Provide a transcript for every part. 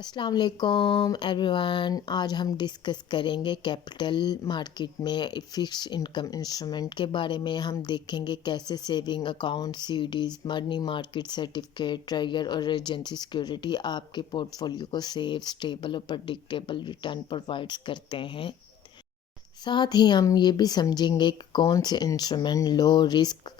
अस्सलाम वालेकुम एवरीवन। आज हम डिस्कस करेंगे कैपिटल मार्केट में फ़िक्स इनकम इंस्ट्रूमेंट के बारे में। हम देखेंगे कैसे saving account, CDs, money market certificate, treasure और एजेंसी सिक्योरिटी आपके पोर्टफोलियो को सेफ, स्टेबल और प्रेडिक्टेबल रिटर्न प्रोवाइड्स करते हैं। साथ ही हम ये भी समझेंगे कि कौन से इंस्ट्रूमेंट लो रिस्क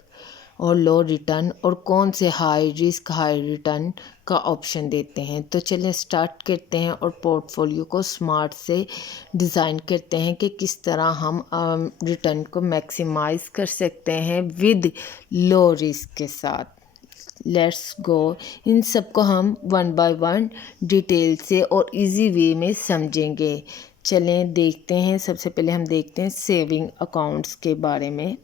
और लो रिटर्न और कौन से हाई रिस्क हाई रिटर्न का ऑप्शन देते हैं। तो चलिए स्टार्ट करते हैं और पोर्टफोलियो को स्मार्ट से डिज़ाइन करते हैं कि किस तरह हम रिटर्न को मैक्सिमाइज कर सकते हैं विद लो रिस्क के साथ। लेट्स गो, इन सब को हम वन बाय वन डिटेल से और इजी वे में समझेंगे। चलें देखते हैं। सबसे पहले हम देखते हैं सेविंग अकाउंट्स के बारे में।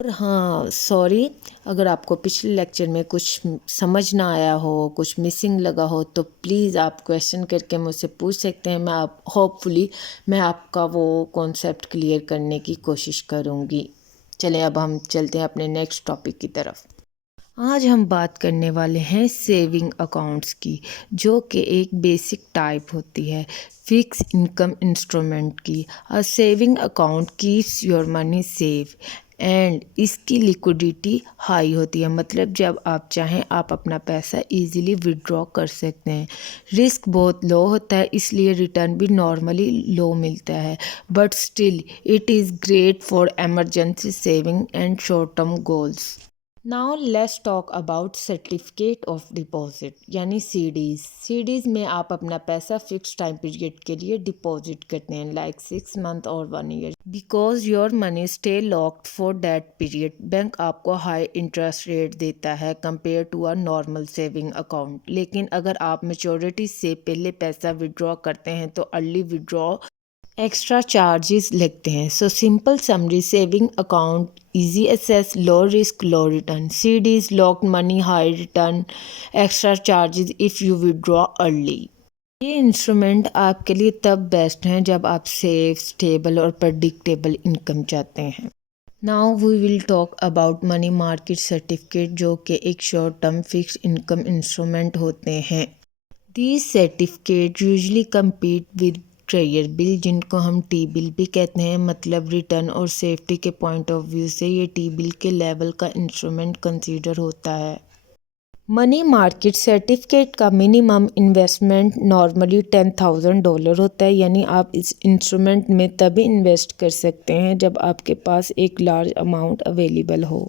और हाँ, सॉरी, अगर आपको पिछले लेक्चर में कुछ समझ ना आया हो, कुछ मिसिंग लगा हो, तो प्लीज़ आप क्वेश्चन करके मुझसे पूछ सकते हैं। होपफुली मैं आपका वो कॉन्सेप्ट क्लियर करने की कोशिश करूँगी। चलें अब हम चलते हैं अपने नेक्स्ट टॉपिक की तरफ। आज हम बात करने वाले हैं सेविंग अकाउंट्स की, जो कि एक बेसिक टाइप होती है फिक्स इनकम इंस्ट्रूमेंट की। A saving account keeps your money safe and इसकी लिक्विडिटी हाई होती है, मतलब जब आप चाहें आप अपना पैसा इजीली विड्रॉ कर सकते हैं। रिस्क बहुत लो होता है, इसलिए रिटर्न भी नॉर्मली लो मिलता है, but still it is great for emergency saving and short term goals. Now let's talk about certificate of deposit यानी सीडीज़। सीडीज़ में आप अपना पैसा फिक्स टाइम पीरियड के लिए डिपॉजिट करते हैं, लाइक 6 मंथ और 1 year, because your money stay locked for that period. Bank आपको हाई इंटरेस्ट रेट देता है compare to a normal saving account. लेकिन अगर आप मेच्योरिटी से पहले पैसा विड्रॉ करते हैं तो अर्ली विड्रॉ एक्स्ट्रा चार्जेस लगते हैं। So simple summary, saving account easy access, low risk low return. CDs locked money, high return, extra charges if you withdraw early. ये इंस्ट्रूमेंट आपके लिए तब बेस्ट हैं जब आप सेफ, स्टेबल और प्रेडिक्टेबल इनकम चाहते हैं। Now we will talk about money market certificate, जो कि एक short term fix income instrument होते हैं। These certificates usually compete with treasury bill, जिनको हम टी बिल भी कहते हैं। मतलब रिटर्न और सेफ्टी के पॉइंट ऑफ व्यू से ये टी बिल के लेवल का इंस्ट्रूमेंट कंसीडर होता है। मनी मार्केट सर्टिफिकेट का मिनिमम इन्वेस्टमेंट नॉर्मली $10,000 होता है, यानी आप इस इंस्ट्रूमेंट में तभी इन्वेस्ट कर सकते हैं जब आपके पास एक लार्ज अमाउंट अवेलेबल हो।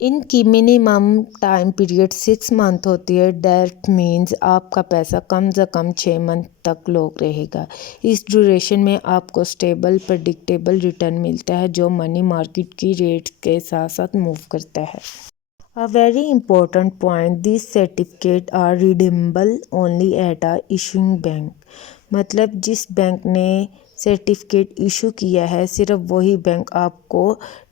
इनकी मिनिमम टाइम पीरियड 6 मंथ होती है। दैट मीन्स आपका पैसा कम से कम 6 मंथ तक लॉक रहेगा। इस ड्यूरेशन में आपको स्टेबल प्रेडिक्टेबल रिटर्न मिलता है, जो मनी मार्केट की रेट के साथ साथ मूव करता है। A very important point, these certificates are redeemable only at a issuing bank. मतलब जिस बैंक ने सर्टिफिकेट इशू किया है सिर्फ वही बैंक आपको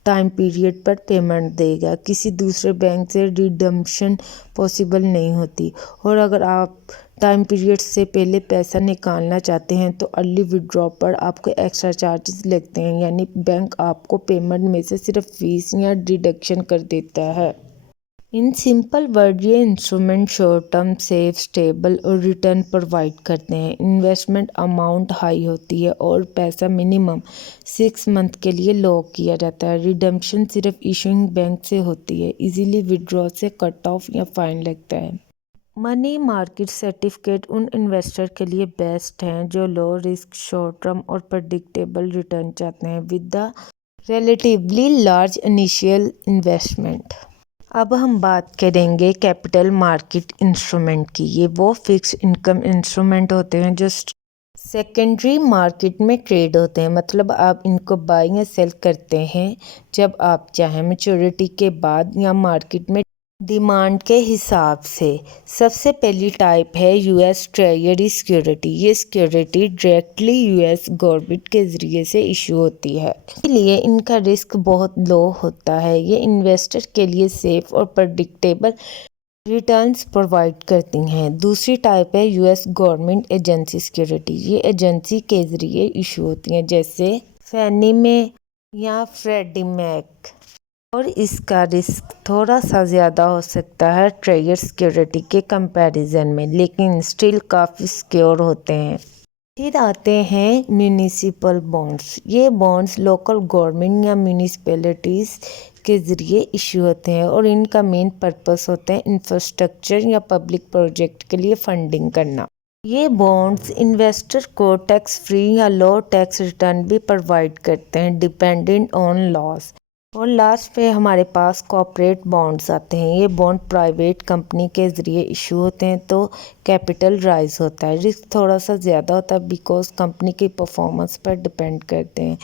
टाइम पीरियड पर पेमेंट देगा। किसी दूसरे बैंक से रिडम्पशन पॉसिबल नहीं होती। और अगर आप टाइम पीरियड से पहले पैसा निकालना चाहते हैं तो अर्ली विड्रॉ पर आपको एक्स्ट्रा चार्जेस लगते हैं, यानी बैंक आपको पेमेंट में से सिर्फ फीस या डिडक्शन कर देता है। इन सिंपल वर्ड, ये instrument short term, safe, stable और रिटर्न प्रोवाइड करते हैं। इन्वेस्टमेंट अमाउंट हाई होती है और पैसा मिनिमम 6 मंथ के लिए लॉक किया जाता है। रिडम्पशन सिर्फ इशूइंग बैंक से होती है। इजीली विड्रॉ से कट ऑफ या फाइन लगता है। मनी मार्केट सर्टिफिकेट उन इन्वेस्टर के लिए बेस्ट हैं जो लो रिस्क, शॉर्ट टर्म और प्रेडिक्टेबल रिटर्न चाहते हैं with the relatively large initial investment. अब हम बात करेंगे कैपिटल मार्केट इंस्ट्रूमेंट की। ये वो फिक्स इनकम इंस्ट्रूमेंट होते हैं जो सेकेंडरी मार्केट में ट्रेड होते हैं। मतलब आप इनको बाय या सेल करते हैं जब आप चाहें, मैच्योरिटी के बाद या मार्केट में डिमांड के हिसाब से। सबसे पहली टाइप है यूएस ट्रेजरी सिक्योरिटी। ये सिक्योरिटी डायरेक्टली यूएस गवर्नमेंट के ज़रिए से इशू होती है, इसलिए इनका रिस्क बहुत लो होता है। ये इन्वेस्टर के लिए सेफ और प्रेडिक्टेबल रिटर्न्स प्रोवाइड करती हैं। दूसरी टाइप है यूएस गवर्नमेंट एजेंसी सिक्योरिटी। ये एजेंसी के ज़रिए इशू होती हैं, जैसे फैनी में या फ्रेडी मैक। और इसका रिस्क थोड़ा सा ज़्यादा हो सकता है ट्रेजर सिक्योरिटी के कंपैरिजन में, लेकिन स्टिल काफ़ी सिक्योर होते हैं। फिर आते हैं म्यूनिसिपल बॉन्ड्स। ये बॉन्ड्स लोकल गवर्नमेंट या म्यूनिसिपैलिटीज़ के ज़रिए इशू होते हैं और इनका मेन पर्पस होता है इंफ्रास्ट्रक्चर या पब्लिक प्रोजेक्ट के लिए फंडिंग करना। ये बॉन्ड्स इन्वेस्टर को टैक्स फ्री या लो टैक्स रिटर्न भी प्रोवाइड करते हैं डिपेंडेंट ऑन लॉस। और लास्ट पे हमारे पास कॉर्पोरेट बॉन्ड्स आते हैं। ये बॉन्ड प्राइवेट कंपनी के ज़रिए इशू होते हैं तो कैपिटल राइज होता है। रिस्क थोड़ा सा ज़्यादा होता है बिकॉज कंपनी की परफॉर्मेंस पर डिपेंड करते हैं,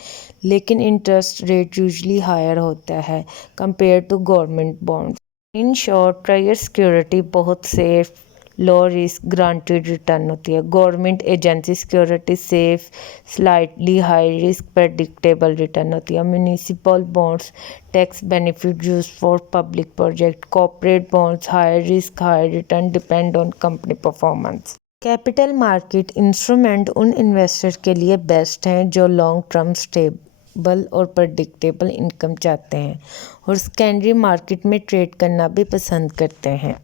लेकिन इंटरेस्ट रेट यूजुअली हायर होता है compare to government bonds. In short treasury security बहुत safe, low risk, granted return होती है। Government agency security safe, slightly high risk, predictable return होती है। Municipal bonds tax benefit use for public project. Corporate bonds high risk high return, depend on company performance. Capital market instrument उन investor के लिए best हैं जो long term stable और predictable income चाहते हैं और सेकेंडरी मार्केट में ट्रेड करना भी पसंद करते हैं।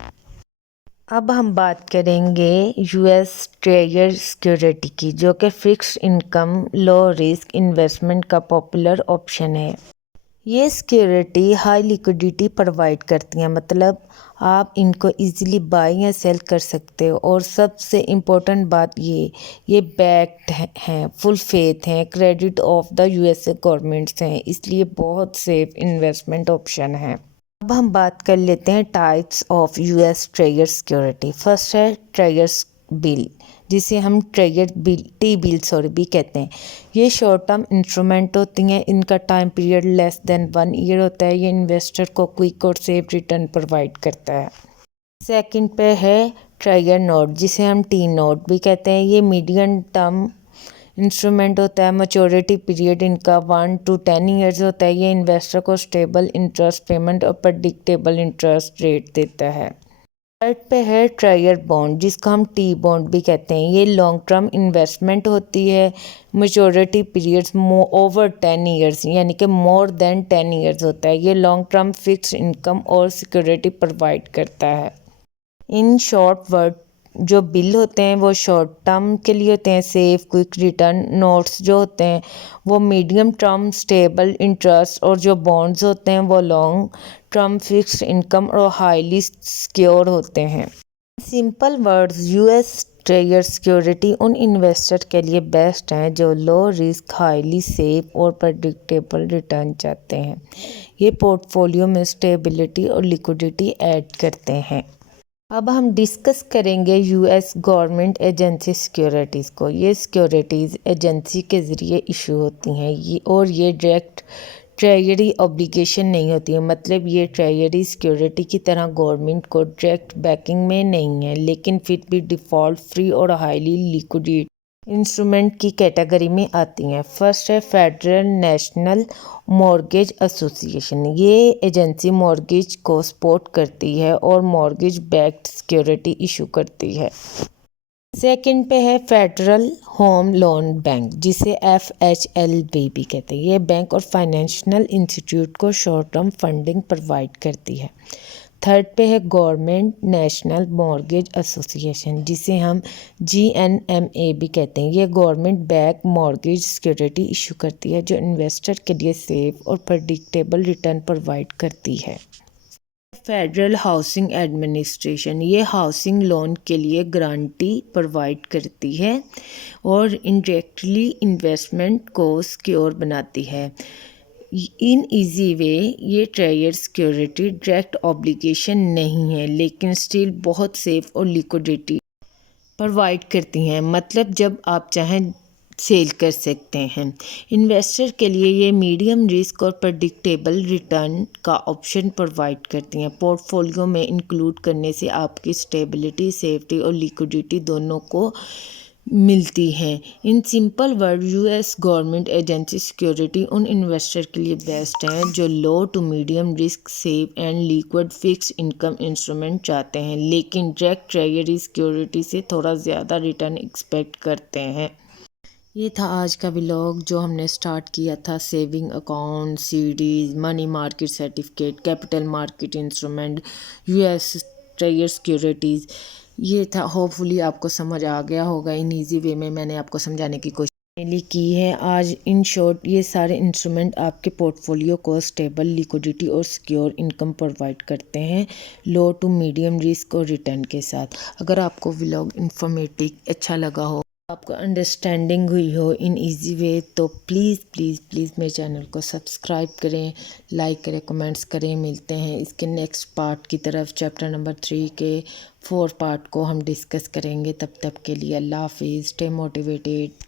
अब हम बात करेंगे यूएस ट्रेजर सिक्योरिटी की, जो कि fixed income low risk investment का पॉपुलर ऑप्शन है। ये सिक्योरिटी हाई लिक्विडिटी प्रोवाइड करती हैं, मतलब आप इनको इजीली बाय या सेल कर सकते हो। और सबसे इम्पोर्टेंट बात ये बैक्ड हैं, फुल फेथ हैं, credit of the USA governments हैं, इसलिए बहुत सेफ इन्वेस्टमेंट ऑप्शन है। अब हम बात कर लेते हैं types of US treasure security. First है ट्रेजर बिल, जिसे हम ट्रेजर बिल टी बिल भी कहते हैं। ये शॉर्ट टर्म इंस्ट्रूमेंट होती हैं, इनका time period less than 1 year होता है। ये इन्वेस्टर को क्विक और सेफ रिटर्न प्रोवाइड करता है। सेकंड पे है ट्रेजर नोट, जिसे हम टी नोट भी कहते हैं। ये मीडियम टर्म इंस्ट्रूमेंट होता है। मैच्योरिटी पीरियड इनका 1 to 10 ईयर्स होता है। ये इन्वेस्टर को स्टेबल इंटरेस्ट पेमेंट और प्रेडिक्टेबल इंटरेस्ट रेट देता है। थर्ड पे है ट्रेजर बॉन्ड, जिसको हम टी बॉन्ड भी कहते हैं। ये लॉन्ग टर्म इन्वेस्टमेंट होती है। मैच्योरिटी पीरियड्स ओवर 10 ईयर्स, यानी कि मोर देन 10 ईयर्स होता है। ये लॉन्ग टर्म फिक्स्ड इनकम और सिक्योरिटी प्रोवाइड करता है। इन शॉर्ट वर्ड जो बिल होते हैं वो शॉर्ट टर्म के लिए होते हैं, सेफ क्विक रिटर्न। नोट्स जो होते हैं वो मीडियम टर्म स्टेबल इंटरेस्ट, और जो बॉन्ड्स होते हैं वो लॉन्ग टर्म फिक्स्ड इनकम और हाईली सिक्योर होते हैं। Simple words, US treasure security उन इन्वेस्टर के लिए बेस्ट हैं जो लो रिस्क, हाईली सेफ और प्रेडिक्टेबल रिटर्न चाहते हैं। ये पोर्टफोलियो में स्टेबिलिटी और लिक्विडिटी ऐड करते हैं। अब हम डिस्कस करेंगे यूएस गवर्नमेंट एजेंसी सिक्योरिटीज़ को। ये सिक्योरिटीज़ एजेंसी के ज़रिए इशू होती हैं, ये डायरेक्ट ट्रेजरी ऑब्लिगेशन नहीं होती है। मतलब ये ट्रेजरी सिक्योरिटी की तरह गवर्नमेंट को डायरेक्ट बैकिंग में नहीं है, लेकिन फिर भी डिफ़ॉल्ट फ्री और हाईली लिक्विड इंस्ट्रूमेंट की कैटेगरी में आती हैं। फर्स्ट है फेडरल नेशनल मॉर्गेज एसोसिएशन। ये एजेंसी मॉर्गेज को सपोर्ट करती है और मॉर्गेज बैक्ड सिक्योरिटी इशू करती है। सेकंड पे है फेडरल होम लोन बैंक, जिसे FHLB भी कहते हैं। ये बैंक और फाइनेंशियल इंस्टीट्यूट को शॉर्ट टर्म फंडिंग प्रोवाइड करती है। थर्ड पे है गवर्नमेंट नेशनल मॉर्गेज एसोसिएशन, जिसे हम GNMA भी कहते हैं। ये government back mortgage security issue करती है, जो इन्वेस्टर के लिए सेफ और प्रेडिक्टेबल रिटर्न प्रोवाइड करती है। फेडरल हाउसिंग एडमिनिस्ट्रेशन, ये हाउसिंग लोन के लिए गारंटी प्रोवाइड करती है और इंडायरेक्टली इन्वेस्टमेंट को सिक्योर बनाती है। इन इजी वे ये ट्रेजर सिक्योरिटी डायरेक्ट ऑब्लिगेशन नहीं है, लेकिन स्टिल बहुत सेफ और लिक्विडिटी प्रोवाइड करती हैं। मतलब जब आप चाहें सेल कर सकते हैं। इन्वेस्टर के लिए ये मीडियम रिस्क और प्रेडिक्टेबल रिटर्न का ऑप्शन प्रोवाइड करती हैं। पोर्टफोलियो में इंक्लूड करने से आपकी स्टेबिलिटी, सेफ्टी और लिक्विडिटी दोनों को मिलती है। In simple word, US government agency security उन इन्वेस्टर के लिए बेस्ट हैं जो low to medium risk, safe and liquid fix income instrument चाहते हैं, लेकिन डायरेक्ट ट्रेजरी सिक्योरिटी से थोड़ा ज़्यादा रिटर्न एक्सपेक्ट करते हैं। ये था आज का व्लॉग जो हमने स्टार्ट किया था saving account, CDs, money market certificate, capital market instrument, US treasure securities. ये था, होपफुली आपको समझ आ गया होगा। इन इजी वे में मैंने आपको समझाने की कोशिश मेनली की है आज। इन शॉर्ट, ये सारे इंस्ट्रूमेंट आपके पोर्टफोलियो को स्टेबल लिक्विडिटी और सिक्योर इनकम प्रोवाइड करते हैं, लो टू मीडियम रिस्क और रिटर्न के साथ। अगर आपको व्लॉग इन्फॉर्मेटिव अच्छा लगा हो, आपको अंडरस्टैंडिंग हुई हो इन इजी वे, तो प्लीज़ प्लीज़ प्लीज़ मेरे चैनल को सब्सक्राइब करें, लाइक करें, कमेंट्स करें। मिलते हैं इसके नेक्स्ट पार्ट की तरफ। चैप्टर नंबर 3 के 4 पार्ट को हम डिस्कस करेंगे। तब तक के लिए अल्लाह हाफिज़, स्टे मोटिवेटेड।